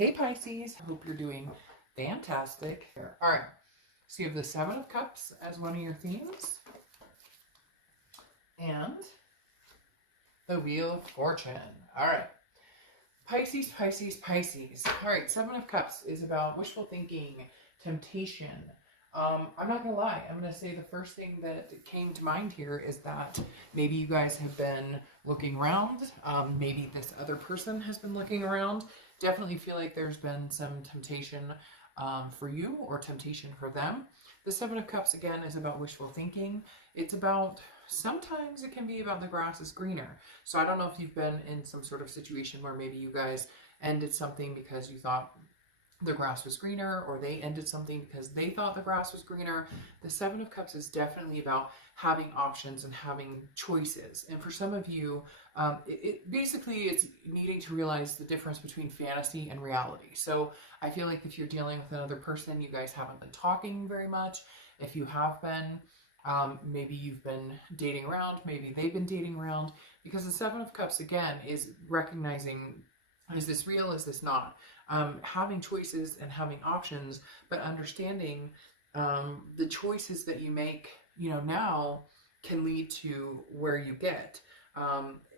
Hey Pisces, hope you're doing fantastic. All right, so you have the Seven of Cups as one of your themes, and the Wheel of Fortune. All right, Pisces, Pisces, Pisces. All right, Seven of Cups is about wishful thinking, temptation. I'm not gonna lie, I'm gonna say the first thing that came to mind here is that maybe you guys have been looking around, maybe this other person has been looking around. Definitely feel like there's been some temptation for you or temptation for them. The Seven of Cups, again, is about wishful thinking. It's about, sometimes it can be about the grass is greener. So I don't know if you've been in some sort of situation where maybe you guys ended something because you thought the grass was greener, or they ended something because they thought the grass was greener. The Seven of Cups is definitely about having options and having choices. And for some of you, basically it's needing to realize the difference between fantasy and reality. So I feel like if you're dealing with another person, you guys haven't been talking very much. If you have been, maybe you've been dating around, maybe they've been dating around, because the Seven of Cups, again, is recognizing, is this real, is this not? Having choices and having options, but understanding the choices that you make, now can lead to where you get.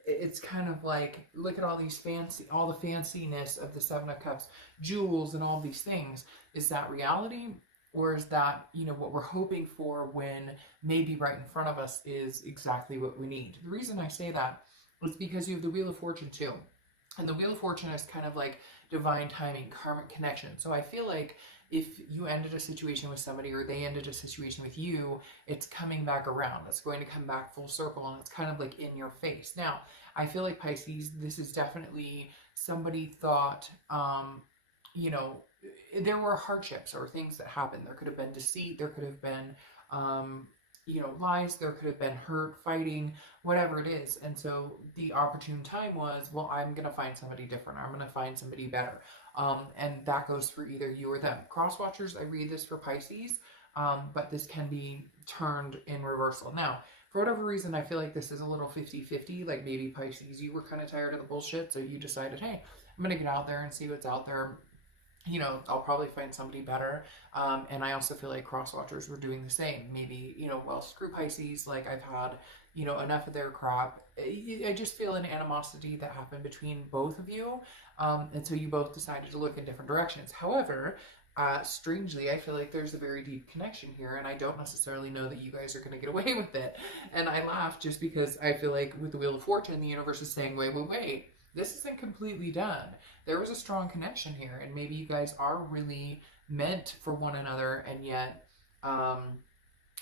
It's kind of like, look at all the fanciness of the Seven of Cups, jewels and all these things. Is that reality? Or is that, what we're hoping for when maybe right in front of us is exactly what we need? The reason I say that is because you have the Wheel of Fortune too. And the Wheel of Fortune is kind of like divine timing, karmic connection. So I feel like if you ended a situation with somebody or they ended a situation with you, it's coming back around. It's going to come back full circle, and it's kind of like in your face. Now, I feel like Pisces, this is definitely somebody thought, there were hardships or things that happened. There could have been deceit. There could have been, lies. There could have been hurt, fighting, whatever it is. And so the opportune time was, well, I'm going to find somebody different. I'm going to find somebody better. And that goes for either you or them. Cross watchers, I read this for Pisces, but this can be turned in reversal. Now, for whatever reason, I feel like this is a little 50-50. Like maybe Pisces, you were kind of tired of the bullshit, so you decided, hey, I'm going to get out there and see what's out there. I'll probably find somebody better. And I also feel like cross watchers were doing the same. Maybe, well, screw Pisces, like I've had, enough of their crap. I just feel an animosity that happened between both of you. And so you both decided to look in different directions. However, strangely, I feel like there's a very deep connection here, and I don't necessarily know that you guys are going to get away with it. And I laugh just because I feel like with the Wheel of Fortune, the universe is saying, wait, this isn't completely done. There was a strong connection here, and maybe you guys are really meant for one another, and yet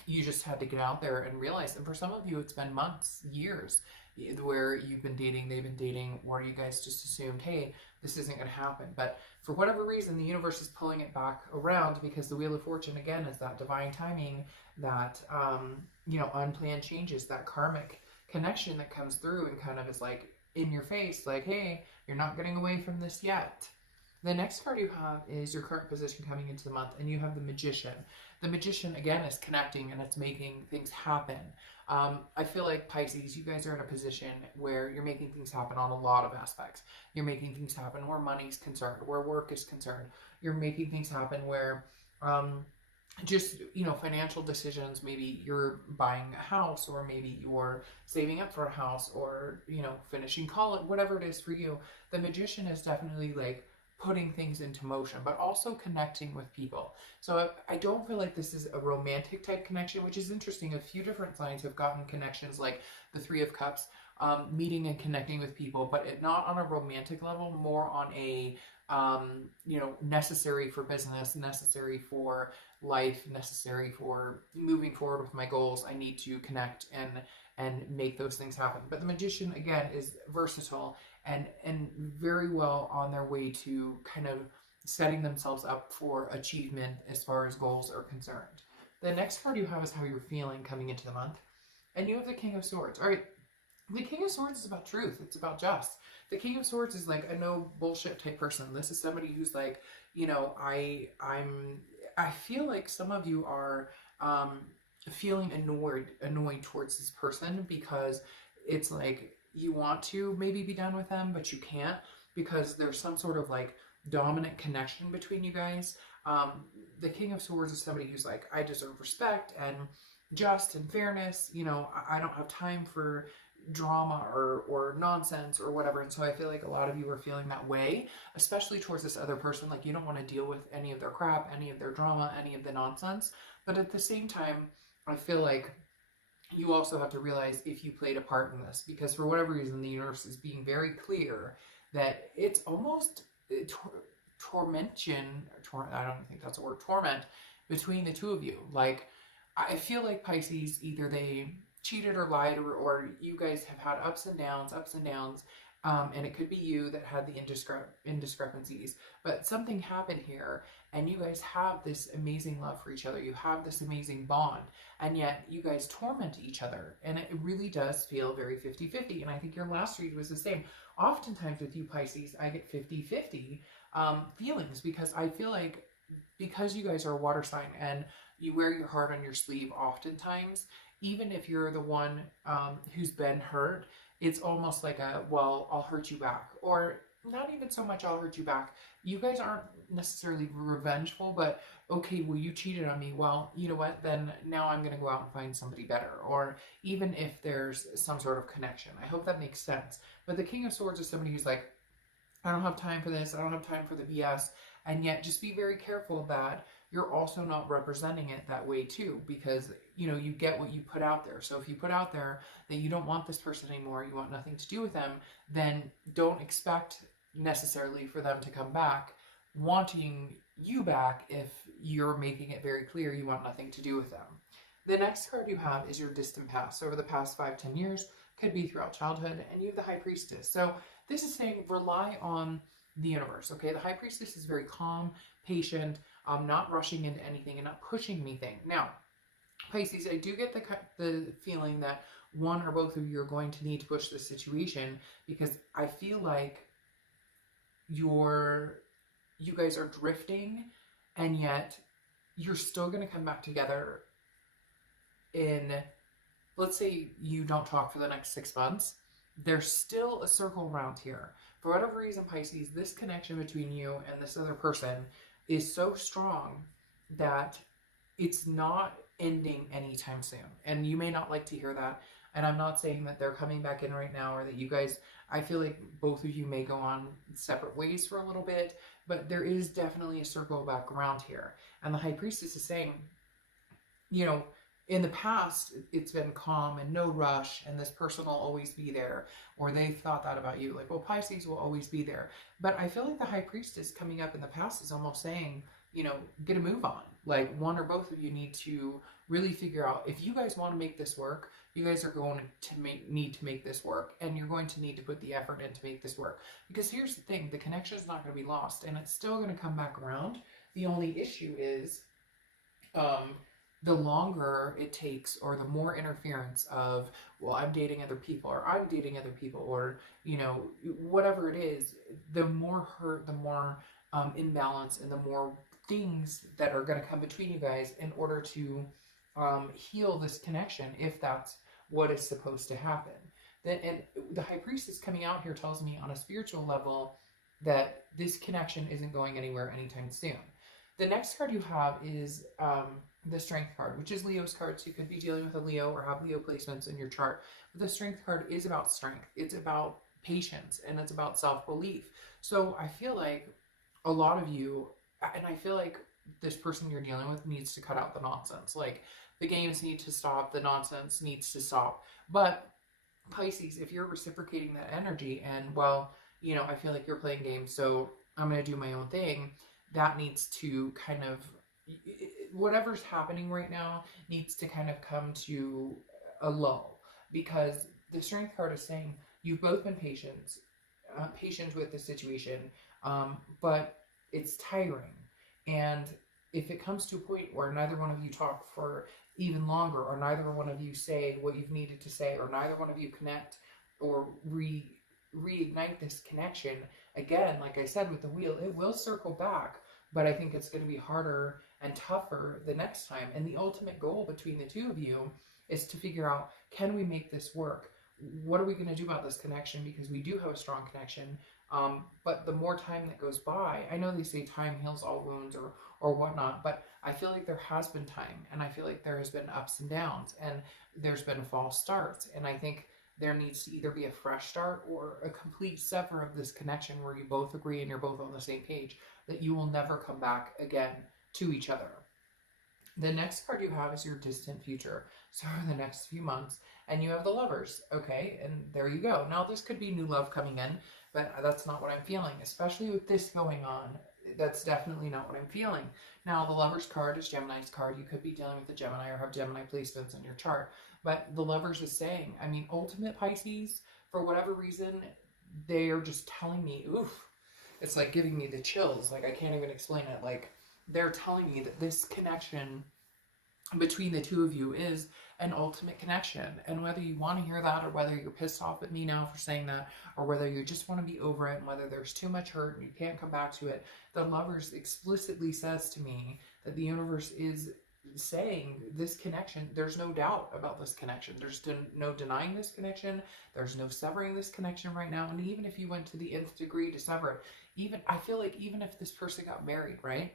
you just had to get out there and realize. And for some of you, it's been months, years, where you've been dating, they've been dating, or you guys just assumed, hey, this isn't going to happen. But for whatever reason, the universe is pulling it back around, because the Wheel of Fortune, again, is that divine timing, that, unplanned changes, that karmic connection that comes through and kind of is like in your face, like, hey, you're not getting away from this yet. The next card you have is your current position coming into the month, and you have the Magician. The Magician, again, is connecting, and it's making things happen. I feel like Pisces, you guys are in a position where you're making things happen on a lot of aspects. You're making things happen where money's concerned, where work is concerned. You're making things happen where just, financial decisions. Maybe you're buying a house, or maybe you're saving up for a house, or, finishing college, whatever it is for you. The Magician is definitely like putting things into motion, but also connecting with people. So I don't feel like this is a romantic type connection, which is interesting. A few different signs have gotten connections like the Three of Cups, meeting and connecting with people, but not on a romantic level, more on a, necessary for business, necessary for life, necessary for moving forward with my goals. I need to connect and make those things happen. But the Magician, again, is versatile and very well on their way to kind of setting themselves up for achievement as far as goals are concerned. The next card you have is how you're feeling coming into the month. And you have the King of Swords. All right, the King of Swords is about truth. It's about just. The King of Swords is like a no bullshit type person. This is somebody who's like, I feel like some of you are feeling annoyed towards this person, because it's like you want to maybe be done with them, but you can't, because there's some sort of like dominant connection between you guys. The King of Swords is somebody who's like, I deserve respect and just and fairness. You know, I don't have time for drama or nonsense or whatever. And so I feel like a lot of you are feeling that way, especially towards this other person. Like, you don't want to deal with any of their crap, any of their drama, any of the nonsense. But at the same time, I feel like you also have to realize if you played a part in this, because for whatever reason, the universe is being very clear that it's almost torment, I don't think that's a word, torment between the two of you. Like, I feel like Pisces, either they cheated or lied, or you guys have had ups and downs, and it could be you that had the indiscrepancies, but something happened here, and you guys have this amazing love for each other. You have this amazing bond, and yet you guys torment each other, and it really does feel very 50-50, and I think your last read was the same. Oftentimes with you, Pisces, I get 50-50 feelings, because I feel like, because you guys are a water sign and you wear your heart on your sleeve oftentimes, even if you're the one who's been hurt, it's almost like a, well, I'll hurt you back. Or not even so much I'll hurt you back. You guys aren't necessarily revengeful, but okay, well, you cheated on me. Well, you know what? Then now I'm going to go out and find somebody better. Or even if there's some sort of connection. I hope that makes sense. But the King of Swords is somebody who's like, I don't have time for this. I don't have time for the BS. And yet just be very careful that you're also not representing it that way too, because, you know, you get what you put out there. So if you put out there that you don't want this person anymore, you want nothing to do with them, then don't expect necessarily for them to come back wanting you back if you're making it very clear you want nothing to do with them. The next card you have is your distant past. Over the past 5-10 years, could be throughout childhood, and you have the High Priestess. So this is saying rely on the universe, okay? The High Priestess is very calm, patient, not rushing into anything and not pushing anything. Now, Pisces, I do get the feeling that one or both of you are going to need to push this situation, because I feel like you guys are drifting, and yet you're still going to come back together in, let's say you don't talk for the next 6 months. There's still a circle around here. For whatever reason, Pisces, this connection between you and this other person is so strong that it's not ending anytime soon. And you may not like to hear that. And I'm not saying that they're coming back in right now, or that you guys, I feel like both of you may go on separate ways for a little bit, but there is definitely a circle back around here. And the High Priestess is saying, you know, in the past, it's been calm and no rush, and this person will always be there, or they've thought that about you. Like, well, Pisces will always be there. But I feel like the High Priestess coming up in the past is almost saying, you know, get a move on. Like, one or both of you need to really figure out, if you guys want to make this work, you guys are going to need to make this work, and you're going to need to put the effort in to make this work. Because here's the thing, the connection is not going to be lost, and it's still going to come back around. The only issue is, the longer it takes, or the more interference of, well, I'm dating other people, or I'm dating other people, or, you know, whatever it is, the more hurt, the more imbalance, and the more things that are going to come between you guys in order to heal this connection, if that's what is supposed to happen. And the High Priestess coming out here tells me on a spiritual level that this connection isn't going anywhere anytime soon. The next card you have is the Strength card, which is Leo's card. So you could be dealing with a Leo or have Leo placements in your chart. But the Strength card is about strength. It's about patience, and it's about self-belief. So I feel like a lot of you, and I feel like this person you're dealing with needs to cut out the nonsense. Like, the games need to stop. The nonsense needs to stop. But Pisces, if you're reciprocating that energy and, well, you know, I feel like you're playing games, so I'm going to do my own thing, that needs to kind of, whatever's happening right now needs to kind of come to a lull, because the Strength card is saying you've both been patient with the situation, but it's tiring. And if it comes to a point where neither one of you talk for even longer, or neither one of you say what you've needed to say, or neither one of you connect or reignite this connection, again, like I said with the wheel, it will circle back, but I think it's going to be harder and tougher the next time. And the ultimate goal between the two of you is to figure out, can we make this work? What are we going to do about this connection? Because we do have a strong connection. But the more time that goes by, I know they say time heals all wounds or whatnot, but I feel like there has been time, and I feel like there has been ups and downs, and there's been false starts, and I think there needs to either be a fresh start or a complete sever of this connection where you both agree and you're both on the same page that you will never come back again to each other. The next card you have is your distant future. So for the next few months, and you have the Lovers, okay? And there you go. Now this could be new love coming in, but that's not what I'm feeling, especially with this going on. That's definitely not what I'm feeling. Now the Lovers card is Gemini's card. You could be dealing with a Gemini or have Gemini placements in your chart, but the Lovers is saying, I mean, ultimate Pisces, for whatever reason, they are just telling me, oof, it's like giving me the chills. Like I can't even explain it. Like they're telling me that this connection between the two of you is an ultimate connection. And whether you want to hear that, or whether you're pissed off at me now for saying that, or whether you just want to be over it, and whether there's too much hurt and you can't come back to it, the Lovers explicitly says to me that the universe is saying this connection, there's no doubt about this connection. There's no denying this connection. There's no severing this connection right now. And even if you went to the nth degree to sever it, even, I feel like even if this person got married, right?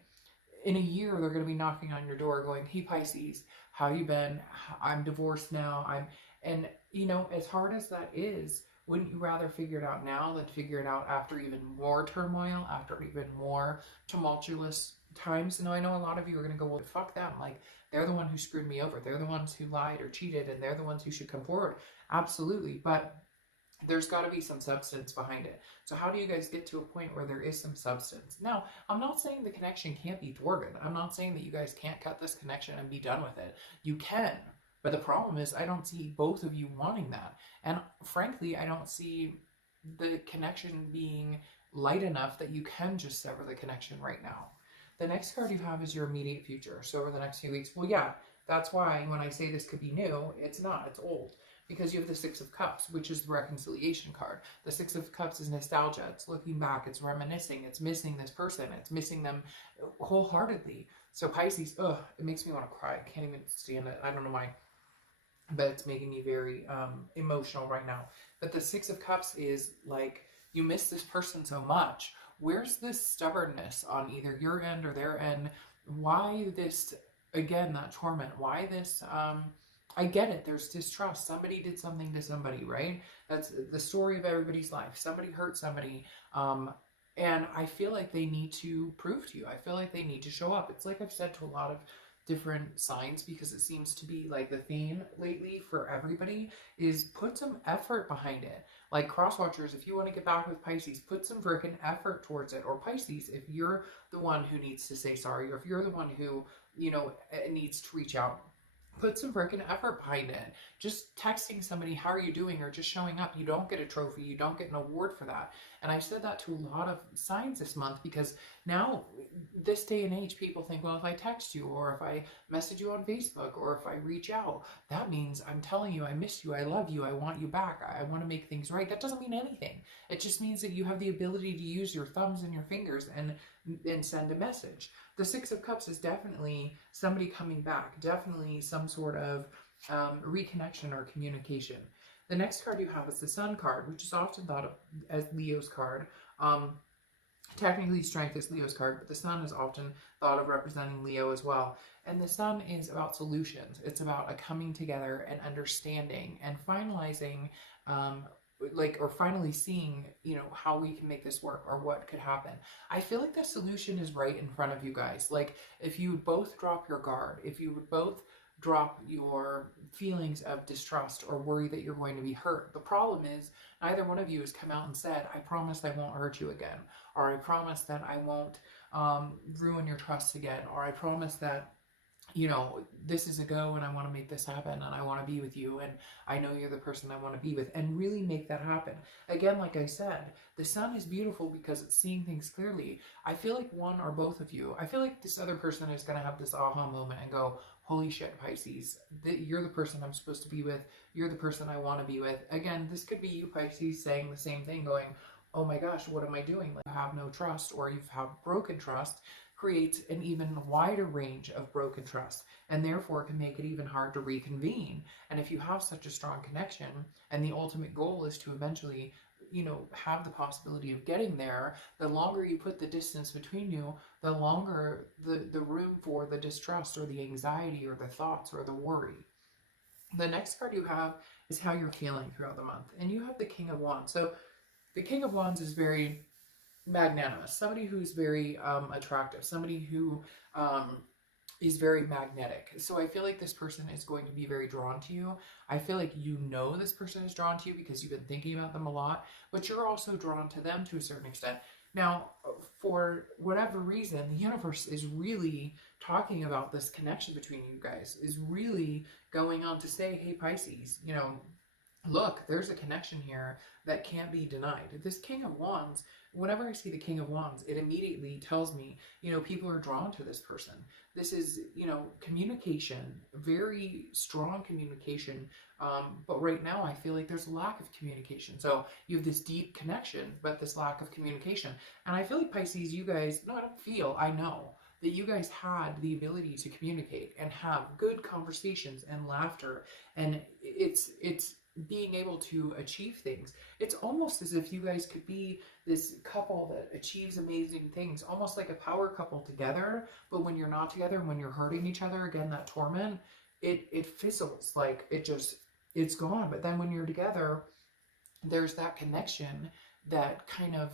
In a year, they're going to be knocking on your door going, hey, Pisces, how you been? I'm divorced now. And you know, as hard as that is, wouldn't you rather figure it out now than figure it out after even more turmoil, after even more tumultuous times? Now, I know a lot of you are going to go, well, fuck them. Like, they're the one who screwed me over. They're the ones who lied or cheated, and they're the ones who should come forward. Absolutely. But there's got to be some substance behind it. So how do you guys get to a point where there is some substance? Now, I'm not saying the connection can't be thwarted. I'm not saying that you guys can't cut this connection and be done with it. You can. But the problem is I don't see both of you wanting that. And frankly, I don't see the connection being light enough that you can just sever the connection right now. The next card you have is your immediate future. So over the next few weeks, well, yeah, that's why when I say this could be new, it's not, it's old. Because you have the Six of Cups, which is the reconciliation card. The Six of Cups is nostalgia. It's looking back. It's reminiscing. It's missing this person. It's missing them wholeheartedly. So Pisces, ugh, it makes me want to cry. I can't even stand it. I don't know why. But it's making me very emotional right now. But the Six of Cups is like, you miss this person so much. Where's this stubbornness on either your end or their end? Why this, again, that torment? Why this... I get it. There's distrust. Somebody did something to somebody, right? That's the story of everybody's life. Somebody hurt somebody. And I feel like they need to prove to you. I feel like they need to show up. It's like I've said to a lot of different signs, because it seems to be like the theme lately for everybody is put some effort behind it. Like cross watchers, if you want to get back with Pisces, put some freaking effort towards it. Or Pisces, if you're the one who needs to say sorry, or if you're the one who, you know, needs to reach out, put some freaking effort behind it. Just texting somebody, how are you doing? Or just showing up. You don't get a trophy. You don't get an award for that. And I've said that to a lot of signs this month, because now, this day and age, people think, well, if I text you, or if I message you on Facebook, or if I reach out, that means I'm telling you I miss you, I love you, I want you back, I want to make things right. That doesn't mean anything. It just means that you have the ability to use your thumbs and your fingers and send a message. The Six of Cups is definitely somebody coming back, definitely some sort of reconnection or communication. The next card you have is the Sun card, which is often thought of as Leo's card. Technically, Strength is Leo's card, but the Sun is often thought of representing Leo as well. And the Sun is about solutions. It's about a coming together and understanding and finalizing, or finally seeing, you know, how we can make this work or what could happen. I feel like the solution is right in front of you guys. Like, if you would both drop your guard, if you would both drop your feelings of distrust or worry that you're going to be hurt. The problem is neither one of you has come out and said, I promise I won't hurt you again, or I promise that I won't ruin your trust again, or I promise that, you know, this is a go and I want to make this happen and I want to be with you and I know you're the person I want to be with, and really make that happen. Again, like I said, the Sun is beautiful because it's seeing things clearly. I feel like one or both of you, I feel like this other person is going to have this aha moment and go, holy shit, Pisces, you're the person I'm supposed to be with. You're the person I want to be with. Again, this could be you, Pisces, saying the same thing, going, oh my gosh, what am I doing? Like, you have no trust, or you've had broken trust, creates an even wider range of broken trust, and therefore can make it even hard to reconvene. And if you have such a strong connection, and the ultimate goal is to eventually, have the possibility of getting there, the longer you put the distance between you, the longer the room for the distrust or the anxiety or the thoughts or the worry. The next card you have is how you're feeling throughout the month. And you have the King of Wands. So the King of Wands is very magnanimous, somebody who's very attractive, somebody who is very magnetic. So I feel like this person is going to be very drawn to you. I feel like this person is drawn to you because you've been thinking about them a lot, but you're also drawn to them to a certain extent. Now, for whatever reason, the universe is really talking about this connection between you guys, is really going on to say, hey, Pisces, look, there's a connection here that can't be denied. This King of Wands, whenever I see the King of Wands, it immediately tells me, people are drawn to this person. This is, communication, very strong communication. But right now I feel like there's a lack of communication. So you have this deep connection, but this lack of communication. And I feel like Pisces, you guys, no, I don't feel, I know that you guys had the ability to communicate and have good conversations and laughter. And it's being able to achieve things. It's almost as if you guys could be this couple that achieves amazing things, almost like a power couple together. But when you're not together, when you're hurting each other, again, that torment, it fizzles, like it's gone. But then when you're together, there's that connection, that kind of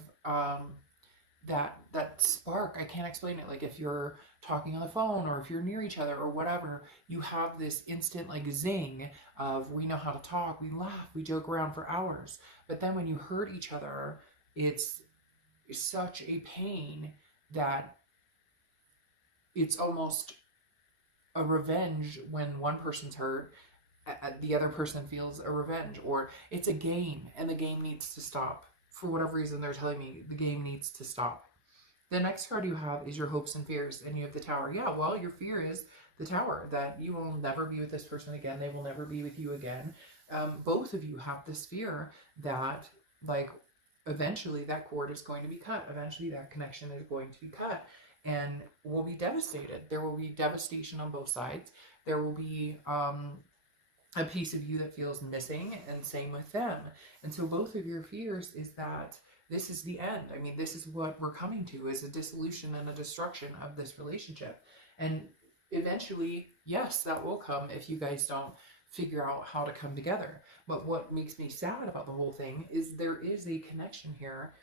that spark. I can't explain it. Like if you're talking on the phone or if you're near each other or whatever, you have this instant like zing of, we know how to talk, we laugh, we joke around for hours. But then when you hurt each other, it's such a pain that it's almost a revenge. When one person's hurt, the other person feels a revenge, or it's a game and the game needs to stop. For whatever reason, they're telling me the game needs to stop. The next card you have is your hopes and fears, and you have the Tower. Yeah, well, your fear is the Tower, that you will never be with this person again. They will never be with you again. Both of you have this fear that, like, eventually that cord is going to be cut. Eventually that connection is going to be cut, and will be devastated. There will be devastation on both sides. There will be a piece of you that feels missing, and same with them. And so both of your fears is that this is the end. I mean, this is what we're coming to, is a dissolution and a destruction of this relationship. And eventually, yes, that will come if you guys don't figure out how to come together. But what makes me sad about the whole thing is there is a connection here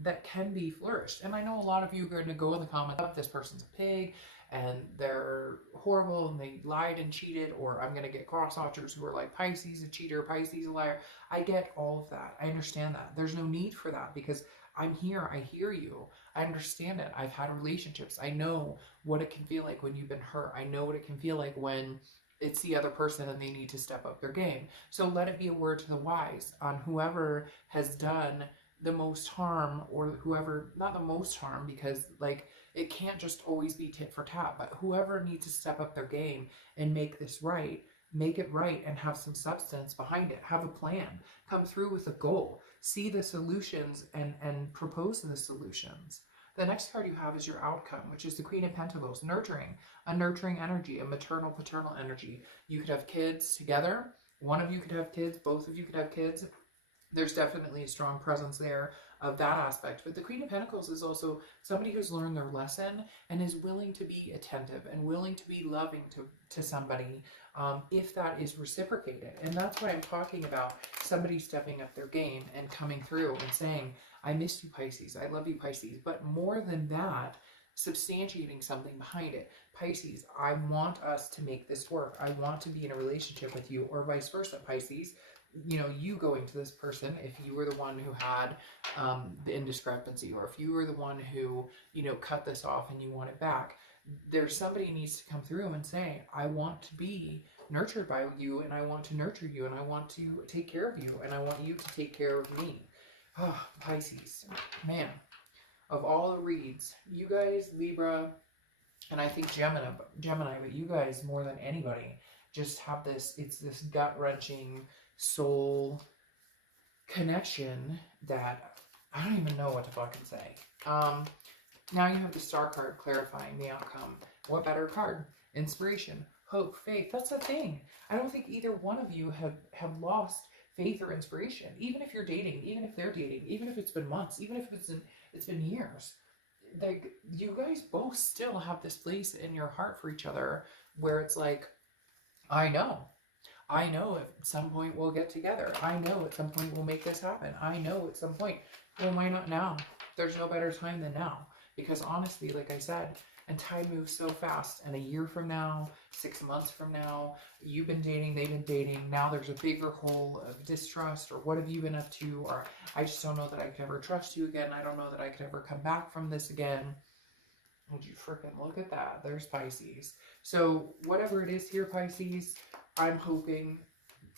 that can be flourished. And I know a lot of you are going to go in the comments, this person's a pig and they're horrible and they lied and cheated, or I'm going to get cross-watchers who are like, Pisces a cheater, Pisces a liar. I get all of that. I understand that. There's no need for that because I'm here. I hear you. I understand it. I've had relationships. I know what it can feel like when you've been hurt. I know what it can feel like when it's the other person and they need to step up their game. So let it be a word to the wise on whoever has done the most harm, or whoever, not the most harm, because like it can't just always be tit for tat, but whoever needs to step up their game and make this right, make it right, and have some substance behind it. Have a plan, come through with a goal, see the solutions and propose the solutions. The next card you have is your outcome, which is the Queen of Pentacles, nurturing, a nurturing energy, a maternal paternal energy. You could have kids together. One of you could have kids, both of you could have kids. There's definitely a strong presence there of that aspect. But the Queen of Pentacles is also somebody who's learned their lesson and is willing to be attentive and willing to be loving to somebody if that is reciprocated. And that's what I'm talking about. Somebody stepping up their game and coming through and saying, I miss you, Pisces. I love you, Pisces. But more than that, substantiating something behind it. Pisces, I want us to make this work. I want to be in a relationship with you, or vice versa, Pisces. You know, you going to this person, if you were the one who had the indiscrepancy, or if you were the one who, you know, cut this off and you want it back, there's somebody needs to come through and say, I want to be nurtured by you, and I want to nurture you, and I want to take care of you, and I want you to take care of me. Oh, Pisces, man, of all the reads, you guys, Libra, and I think Gemini, but you guys more than anybody just have this, it's this gut-wrenching soul connection that I don't even know what to fucking say. Now you have the Star card clarifying the outcome. What better card? Inspiration, hope, faith. That's the thing. I don't think either one of you have lost faith or inspiration. Even if you're dating, even if they're dating, even if it's been months, even if it's been years, like, you guys both still have this place in your heart for each other where it's like, I know at some point we'll get together. I know at some point we'll make this happen. I know at some point. Well, why not now? There's no better time than now. Because honestly, like I said, and time moves so fast. And a year from now, 6 months from now, you've been dating, they've been dating. Now there's a bigger hole of distrust, or what have you been up to? Or I just don't know that I could ever trust you again. I don't know that I could ever come back from this again. Would you freaking look at that? There's Pisces. So whatever it is here, Pisces, I'm hoping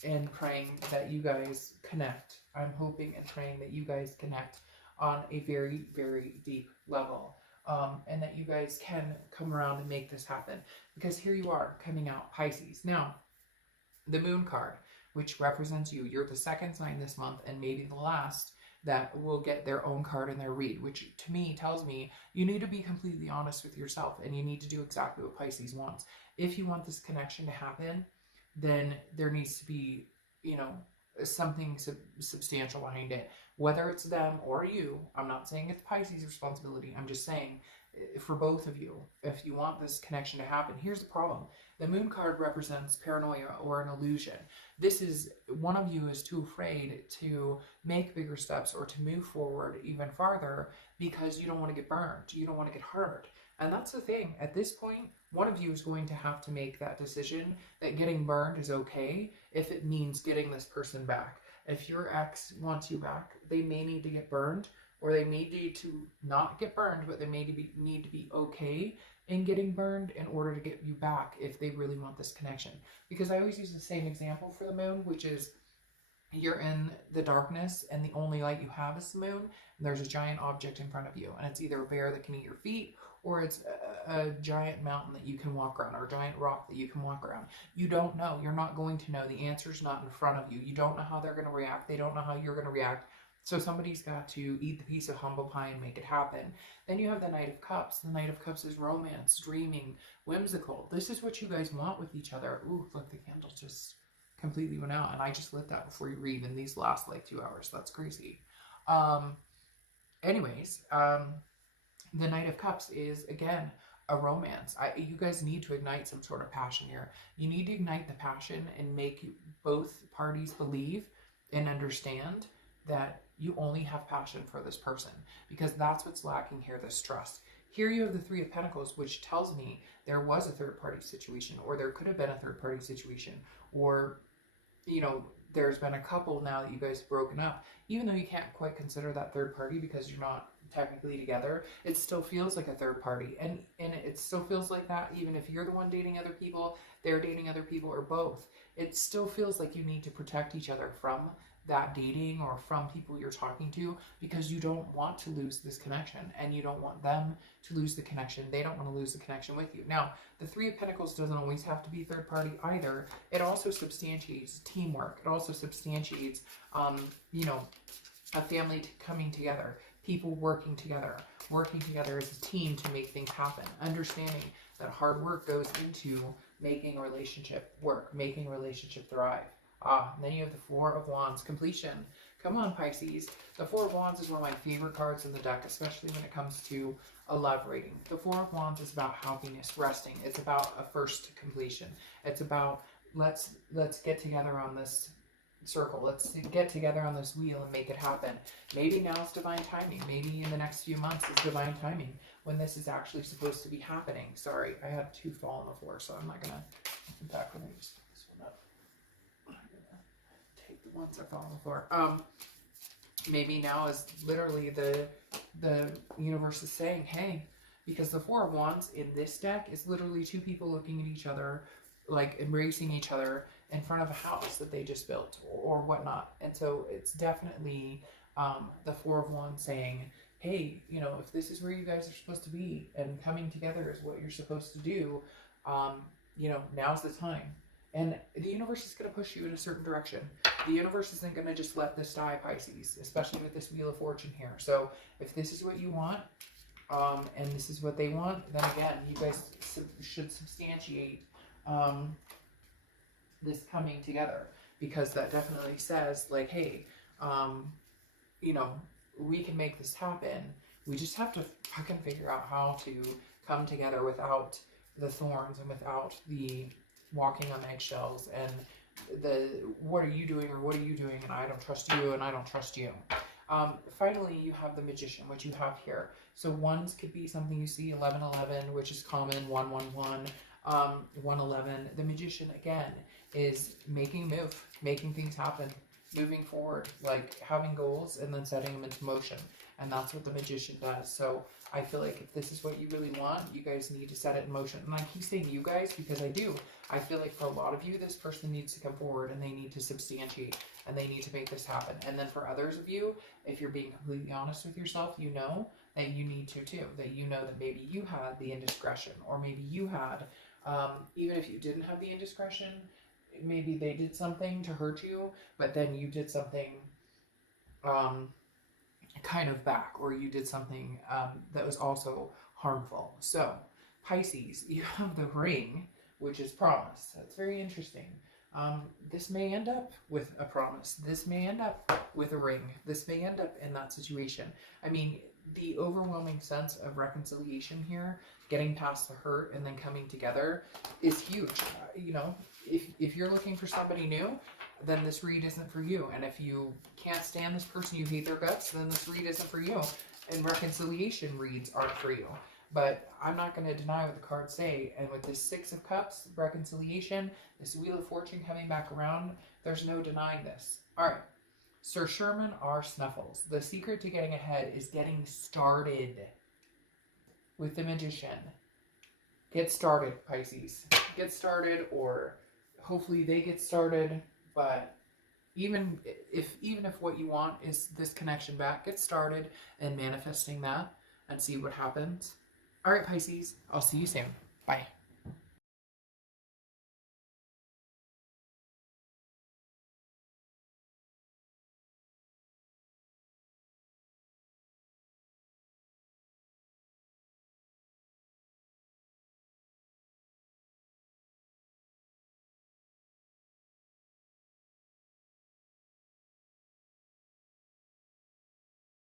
and praying that you guys connect. I'm hoping and praying that you guys connect on a very, very deep level. And that you guys can come around and make this happen. Because here you are coming out, Pisces. Now, the Moon card, which represents you. You're the second sign this month and maybe the last that will get their own card in their read, which to me tells me you need to be completely honest with yourself and you need to do exactly what Pisces wants. If you want this connection to happen, then there needs to be, you know, something substantial behind it, whether it's them or you. I'm not saying it's Pisces' responsibility. I'm just saying for both of you, if you want this connection to happen. Here's the problem. The Moon card represents paranoia or an illusion. This is, one of you is too afraid to make bigger steps or to move forward even farther because you don't want to get burned. You don't want to get hurt. And that's the thing. At this point, one of you is going to have to make that decision that getting burned is okay if it means getting this person back. If your ex wants you back, they may need to get burned, or they may need to not get burned, but they may need to be okay in getting burned in order to get you back if they really want this connection. Because I always use the same example for the moon, which is you're in the darkness and the only light you have is the moon, and there's a giant object in front of you, and it's either a bear that can eat your feet, or it's a giant mountain that you can walk around, or a giant rock that you can walk around. You don't know. You're not going to know. The answer's not in front of you. You don't know how they're going to react. They don't know how you're going to react. So somebody's got to eat the piece of humble pie and make it happen. Then you have the Knight of Cups. The Knight of Cups is romance, dreaming, whimsical. This is what you guys want with each other. Ooh, look, the candle just completely went out, and I just lit that before you read in these last like 2 hours. That's crazy. Anyways, the Knight of Cups is, again, a romance. You guys need to ignite some sort of passion here. You need to ignite the passion and make both parties believe and understand that you only have passion for this person, because that's what's lacking here, this trust. Here you have the Three of Pentacles, which tells me there was a third-party situation, or there could have been a third-party situation, or, you know, there's been a couple now that you guys have broken up. Even though you can't quite consider that third party because you're not technically together, it still feels like a third party. And it still feels like that even if you're the one dating other people, they're dating other people, or both. It still feels like you need to protect each other from that dating or from people you're talking to, because you don't want to lose this connection and you don't want them to lose the connection. They don't want to lose the connection with you. Now, the Three of Pentacles doesn't always have to be third party either. It also substantiates teamwork. It also substantiates, you know, a family coming together, people working together as a team to make things happen, understanding that hard work goes into making a relationship work, making a relationship thrive. And then you have the Four of Wands, completion. Come on, Pisces. The Four of Wands is one of my favorite cards in the deck, especially when it comes to a love reading. The Four of Wands is about happiness, resting. It's about a first completion. It's about let's get together on this circle. Let's get together on this wheel and make it happen. Maybe now is divine timing. Maybe in the next few months is divine timing when this is actually supposed to be happening. Sorry, I had two fall on the floor, so I'm not gonna. In fact, let me just pick this one up. Take the ones that fall on the floor. Maybe now is literally the universe is saying, hey, because the Four of Wands in this deck is literally two people looking at each other, like embracing each other in front of a house that they just built or whatnot. And so it's definitely the Four of Wands saying, hey, you know, if this is where you guys are supposed to be and coming together is what you're supposed to do, you know, now's the time. And the universe is going to push you in a certain direction. The universe isn't going to just let this die, Pisces, especially with this Wheel of Fortune here. So if this is what you want, and this is what they want, then again, you guys should substantiate this coming together. because that definitely says like, hey, you know, we can make this happen. We just have to fucking figure out how to come together without the thorns and without the walking on eggshells and the what are you doing or what are you doing and I don't trust you and I don't trust you. Finally, you have the Magician, which you have here. So ones could be something you see, 1111, which is common, 111, 111. The Magician, again, is making a move, making things happen, moving forward, like having goals and then setting them into motion. And that's what the Magician does. So I feel like if this is what you really want, you guys need to set it in motion. And I keep saying you guys because I do. I feel like for a lot of you, this person needs to come forward and they need to substantiate and they need to make this happen. And then for others of you, if you're being completely honest with yourself, you know that you need to too. That you know that maybe you had the indiscretion, or maybe you had, even if you didn't have the indiscretion, maybe they did something to hurt you, but then you did something kind of back, or you did something that was also harmful. So Pisces, you have the Ring, which is promise. That's very interesting. This may end up with a promise. This may end up with a ring. This may end up in that situation. I mean, the overwhelming sense of reconciliation here, getting past the hurt and then coming together, is huge. You know, if you're looking for somebody new, then this read isn't for you. And if you can't stand this person, you hate their guts, then this read isn't for you. And reconciliation reads aren't for you. But I'm not going to deny what the cards say. And with this Six of Cups, reconciliation, this Wheel of Fortune coming back around, there's no denying this. All right. Sir Sherman R. Snuffles. The secret to getting ahead is getting started with the Magician. Get started, Pisces. Get started, or hopefully they get started. But even if what you want is this connection back, get started and manifesting that and see what happens. All right, Pisces, I'll see you soon. Bye.